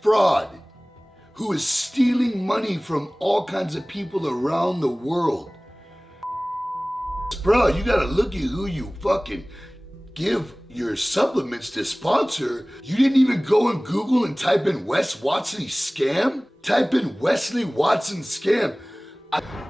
fraud who is stealing money from all kinds of people around the world. Bro, you gotta look at who you fucking give your supplements to sponsor. You didn't even go and Google and type in Wes Watson scam? Type in Wesley Watson scam.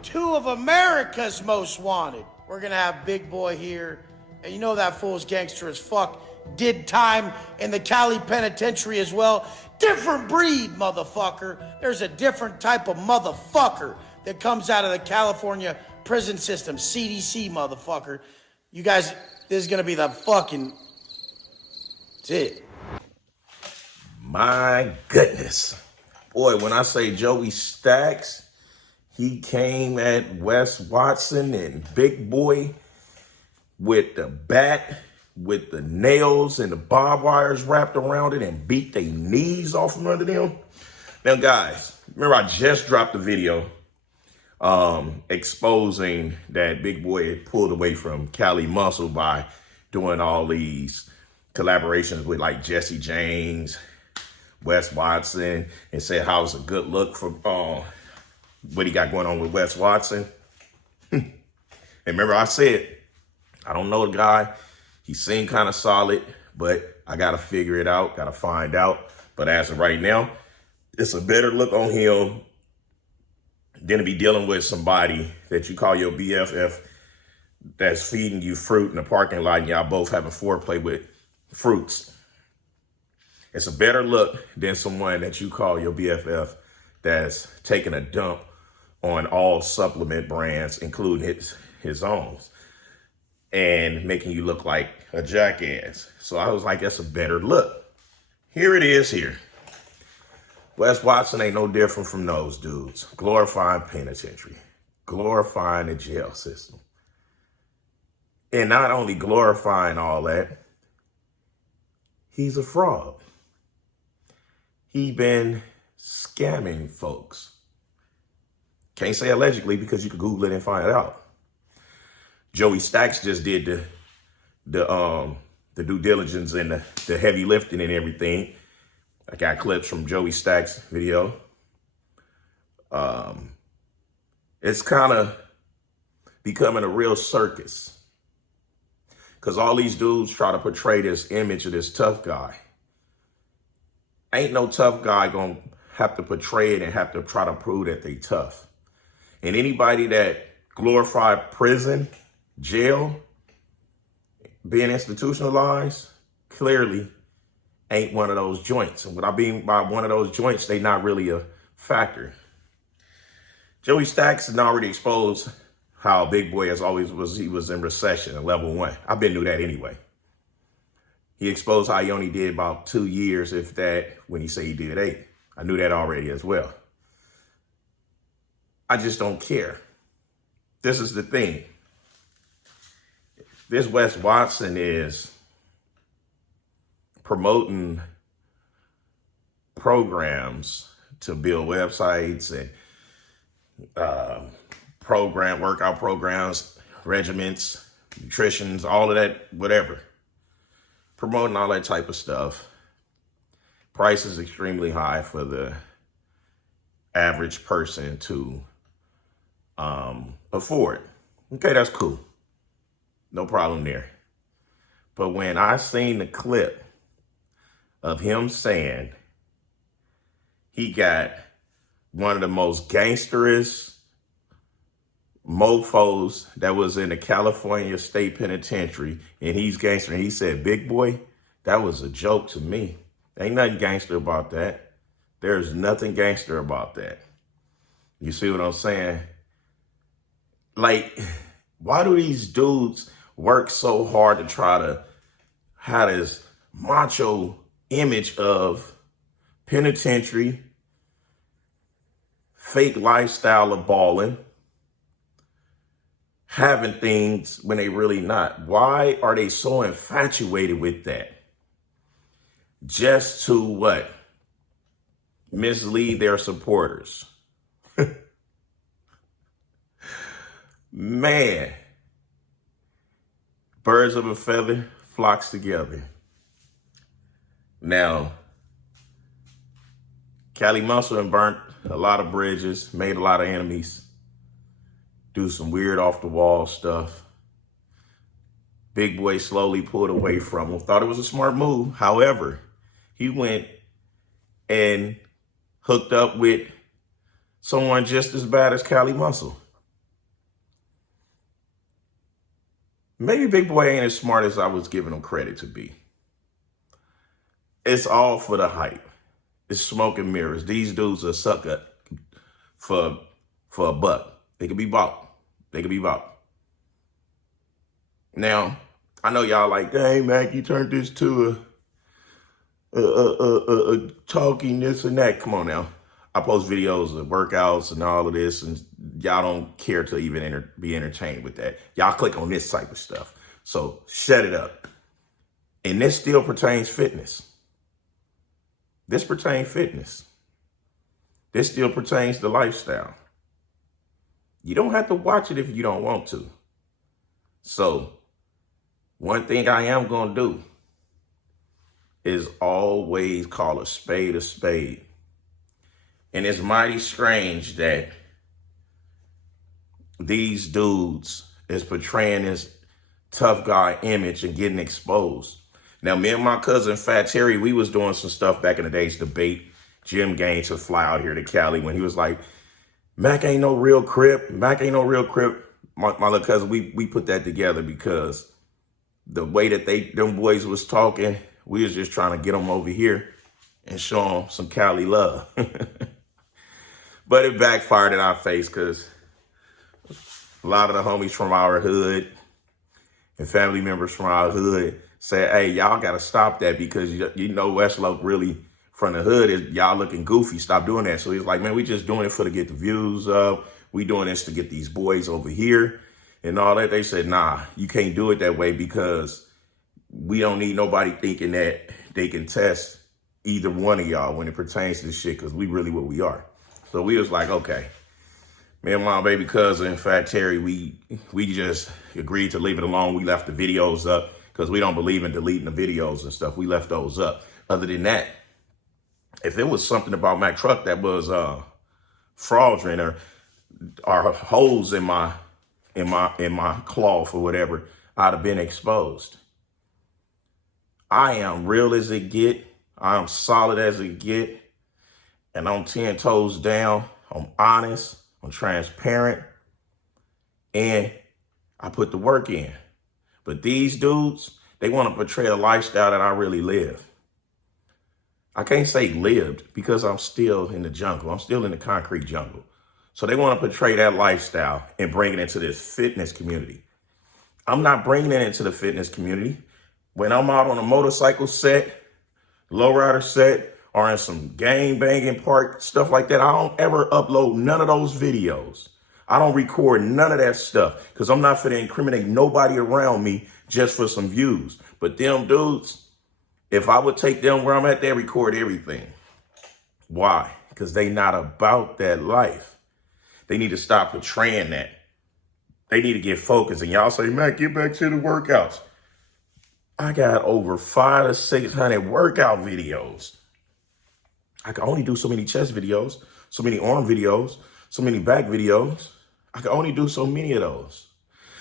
Two of America's most wanted. We're gonna have Big Boy here. And you know that fool's gangster as fuck. Did time in the Cali penitentiary as well. Different breed, motherfucker. There's a different type of motherfucker that comes out of the California prison system. CDC, motherfucker. You guys, this is gonna be the fucking... That's it. My goodness. Boy, when I say Joey Stax, he came at Wes Watson and Big Boy with the bat, with the nails and the barbed wires wrapped around it and beat their knees off from under them. Now, guys, remember I just dropped a video exposing that Big Boy had pulled away from Cali Muscle by doing all these collaborations with like Jesse James, Wes Watson, and said how it's a good look for what he got going on with Wes Watson. And remember I said, I don't know the guy. He seemed kind of solid, but I got to figure it out, got to find out. But as of right now, it's a better look on him than to be dealing with somebody that you call your BFF that's feeding you fruit in the parking lot and y'all both having foreplay with fruits. It's a better look than someone that you call your BFF that's taking a dump on all supplement brands, including his own, and making you look like a jackass. So I was like, that's a better look. Here it is here. Wes Watson ain't no different from those dudes. Glorifying penitentiary, glorifying the jail system. And not only glorifying all that, he's a fraud. He been scamming folks. Can't say allegedly because you can Google it and find it out. Joey Stax just did the due diligence and the heavy lifting and everything. I got clips from Joey Stax video. It's kind of becoming a real circus because all these dudes try to portray this image of this tough guy. Ain't no tough guy gonna have to portray it and have to try to prove that they tough. And anybody that glorified prison, jail, being institutionalized, clearly ain't one of those joints. And what I mean by one of those joints, they not really a factor. Joey Stax has already exposed how Big Boy as always was, he was in recession at level 1. I've been knew that anyway. He exposed how he only did about 2 years, if that, when he said he did 8. I knew that already as well. I just don't care. This is the thing. This Wes Watson is promoting programs to build websites and workout programs, regiments, nutritions, all of that, whatever. Promoting all that type of stuff. Price is extremely high for the average person to afford. Okay, that's cool. No problem there. But when I seen the clip of him saying he got one of the most gangsterous mofos that was in the California State Penitentiary, and he's gangster, and he said, Big Boy, that was a joke to me. Ain't nothing gangster about that. There's nothing gangster about that. You see what I'm saying? Like, why do these dudes work so hard to try to have this macho image of penitentiary, fake lifestyle of balling, having things when they really not? Why are they so infatuated with that? Just to what? Mislead their supporters. Man, birds of a feather flocks together. Now, Cali Muscle and burnt a lot of bridges, made a lot of enemies, do some weird off the wall stuff. Big Boy slowly pulled away from him, thought it was a smart move. However, he went and hooked up with someone just as bad as Cali Muscle. Maybe Big Boy ain't as smart as I was giving him credit to be. It's all for the hype. It's smoke and mirrors. These dudes are sucker for a buck. They can be bought. They can be bought. Now, I know y'all like, dang, Mac, you turned this to a talking this and that. Come on now. I post videos of workouts and all of this, and y'all don't care to even be entertained with that. Y'all click on this type of stuff. So shut it up. And this still pertains fitness. This pertains fitness. This still pertains to lifestyle. You don't have to watch it if you don't want to. So one thing I am going to do is always call a spade a spade. And it's mighty strange that these dudes is portraying this tough guy image and getting exposed. Now, me and my cousin Fat Terry, we was doing some stuff back in the days, debate Jim Gaines to fly out here to Cali when he was like, Mac ain't no real Crip. Mac ain't no real Crip. My little cousin, we put that together because the way that them boys was talking, we was just trying to get them over here and show them some Cali love. But it backfired in our face because a lot of the homies from our hood and family members from our hood said, hey, y'all got to stop that because, you know, Westloke really from the hood is y'all looking goofy. Stop doing that. So he's like, man, we just doing it to get the views up. We doing this to get these boys over here and all that. They said, nah, you can't do it that way because we don't need nobody thinking that they can test either one of y'all when it pertains to this shit because we really what we are. So we was like, okay. Me and my baby cousin, Fat Terry, we just agreed to leave it alone. We left the videos up because we don't believe in deleting the videos and stuff. We left those up. Other than that, if it was something about Mac Truck that was fraudulent or holes in my cloth or whatever, I'd have been exposed. I am real as it get. I'm solid as it get. And I'm 10 toes down. I'm honest. I'm transparent. And I put the work in. But these dudes, they want to portray a lifestyle that I really live. I can't say lived because I'm still in the jungle. I'm still in the concrete jungle. So they want to portray that lifestyle and bring it into this fitness community. I'm not bringing it into the fitness community. When I'm out on a motorcycle set, lowrider set, or in some gang banging park, stuff like that, I don't ever upload none of those videos. I don't record none of that stuff because I'm not finna incriminate nobody around me just for some views. But them dudes, if I would take them where I'm at, they record everything. Why? Because they not about that life. They need to stop portraying that. They need to get focused. And y'all say, Matt, get back to the workouts. I got over 500 to 600 workout videos. I can only do so many chest videos, so many arm videos, so many back videos. I can only do so many of those.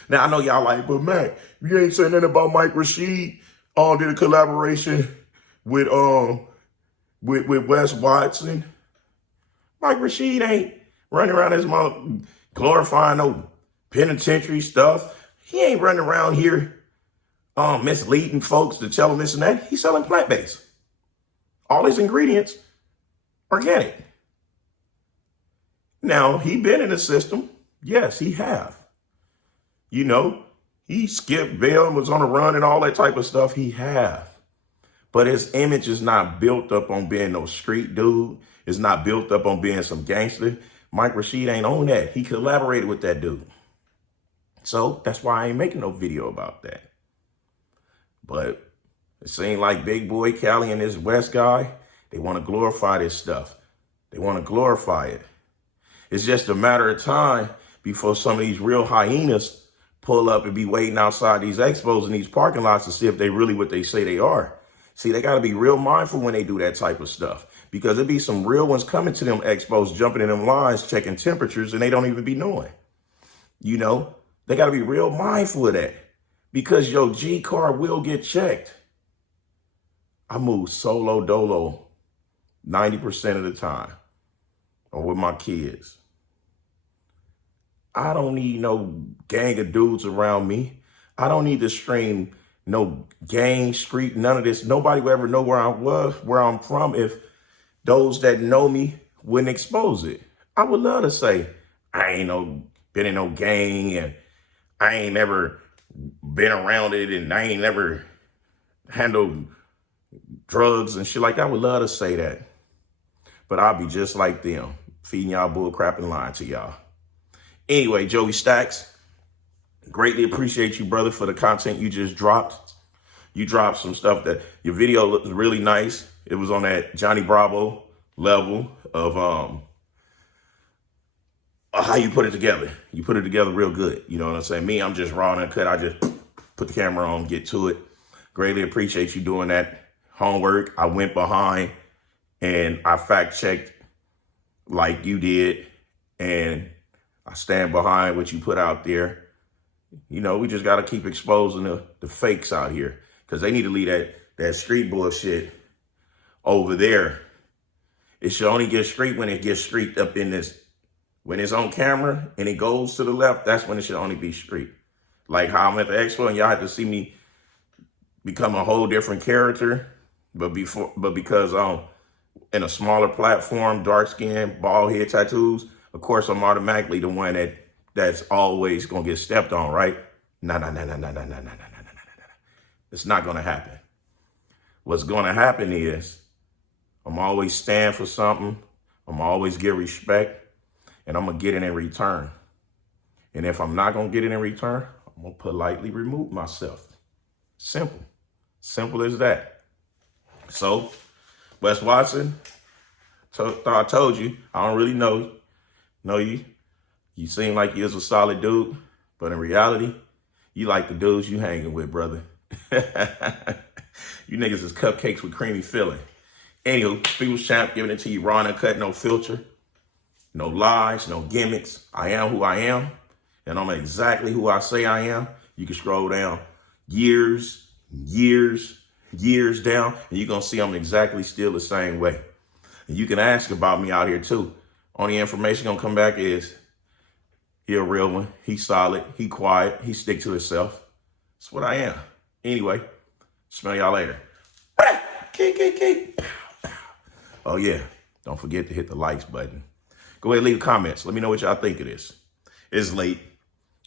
Now, I know y'all like, but Mac, you ain't saying nothing about Mike Rashid. Did a collaboration with Wes Watson. Mike Rashid ain't running around his mother glorifying no penitentiary stuff. He ain't running around here misleading folks to tell them this and that. He's selling plant-based. All his ingredients organic. Now, he been in the system. Yes, he have. You know, he skipped bail and was on a run and all that type of stuff. He have. But his image is not built up on being no street dude. It's not built up on being some gangster. Mike Rashid ain't on that. He collaborated with that dude. So that's why I ain't making no video about that. But it seemed like Big Boy Cali and this West guy, they want to glorify this stuff. They want to glorify it. It's just a matter of time before some of these real hyenas pull up and be waiting outside these expos and these parking lots to see if they really what they say they are. See, they got to be real mindful when they do that type of stuff Because there be some real ones coming to them expos, jumping in them lines, checking temperatures, and they don't even be knowing. You know, they got to be real mindful of that because your G card will get checked. I move solo dolo 90% of the time or with my kids. I don't need no gang of dudes around me. I don't need to stream no gang, street, none of this. Nobody will ever know where I was, where I'm from if those that know me wouldn't expose it. I would love to say, I ain't been in no gang and I ain't never been around it and I ain't never handled drugs and shit like that. I would love to say that. But I'll be just like them, feeding y'all bull crap and lying to y'all. Anyway, Joey Stax, greatly appreciate you, brother, for the content you just dropped. You dropped some stuff that your video looked really nice. It was on that Johnny Bravo level of how you put it together. You put it together real good. You know what I'm saying? Me, I'm just raw and uncut. I just put the camera on, get to it. Greatly appreciate you doing that homework. I went behind and I fact checked like you did. And I stand behind what you put out there. You know, we just got to keep exposing the fakes out here because they need to leave that street bullshit over there. It should only get street when it gets street up in this. When it's on camera and it goes to the left, that's when it should only be street. Like how I'm at the expo and y'all had to see me become a whole different character. But because in a smaller platform, dark skin, bald head tattoos, of course, I'm automatically the one that's always going to get stepped on, right? No. It's not going to happen. What's going to happen is I'm always stand for something. I'm always give respect, and I'm going to get it in return. And if I'm not going to get it in return, I'm going to politely remove myself. Simple. Simple as that. So, Wes Watson, I told you, I don't really know you. You seem like you was a solid dude, but in reality, you like the dudes you hanging with, brother. You niggas is cupcakes with creamy filling. Anywho, People's Champ giving it to you raw and uncut, no filter, no lies, no gimmicks. I am who I am, and I'm exactly who I say I am. You can scroll down years down, and you're going to see I'm exactly still the same way. And you can ask about me out here too. Only information going to come back is he a real one. He solid. He quiet. He stick to himself. That's what I am. Anyway, smell y'all later. Oh yeah, don't forget to hit the likes button. Go ahead and leave comments. Let me know what y'all think of this. It's late.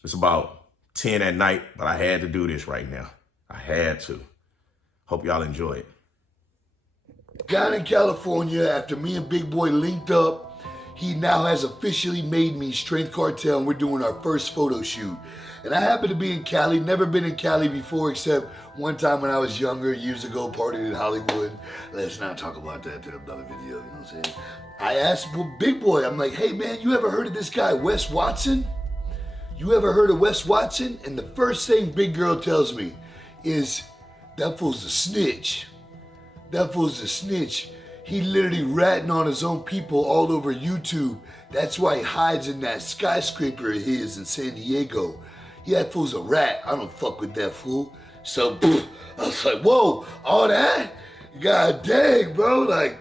It's about 10 at night, but I had to do this right now. I had to. Hope y'all enjoy it. Down in California, after me and Big Boy linked up, he now has officially made me Strength Cartel, and we're doing our first photo shoot. And I happen to be in Cali, never been in Cali before except one time when I was younger, years ago, partied in Hollywood. Let's not talk about that in another video, you know what I'm saying? I asked Big Boy, I'm like, hey man, you ever heard of this guy, Wes Watson? You ever heard of Wes Watson? And the first thing Big Girl tells me is, that fool's a snitch. That fool's a snitch. He literally ratting on his own people all over YouTube. That's why he hides in that skyscraper of his in San Diego. Yeah, that fool's a rat. I don't fuck with that fool. So I was like, whoa, all that? God dang, bro. Like,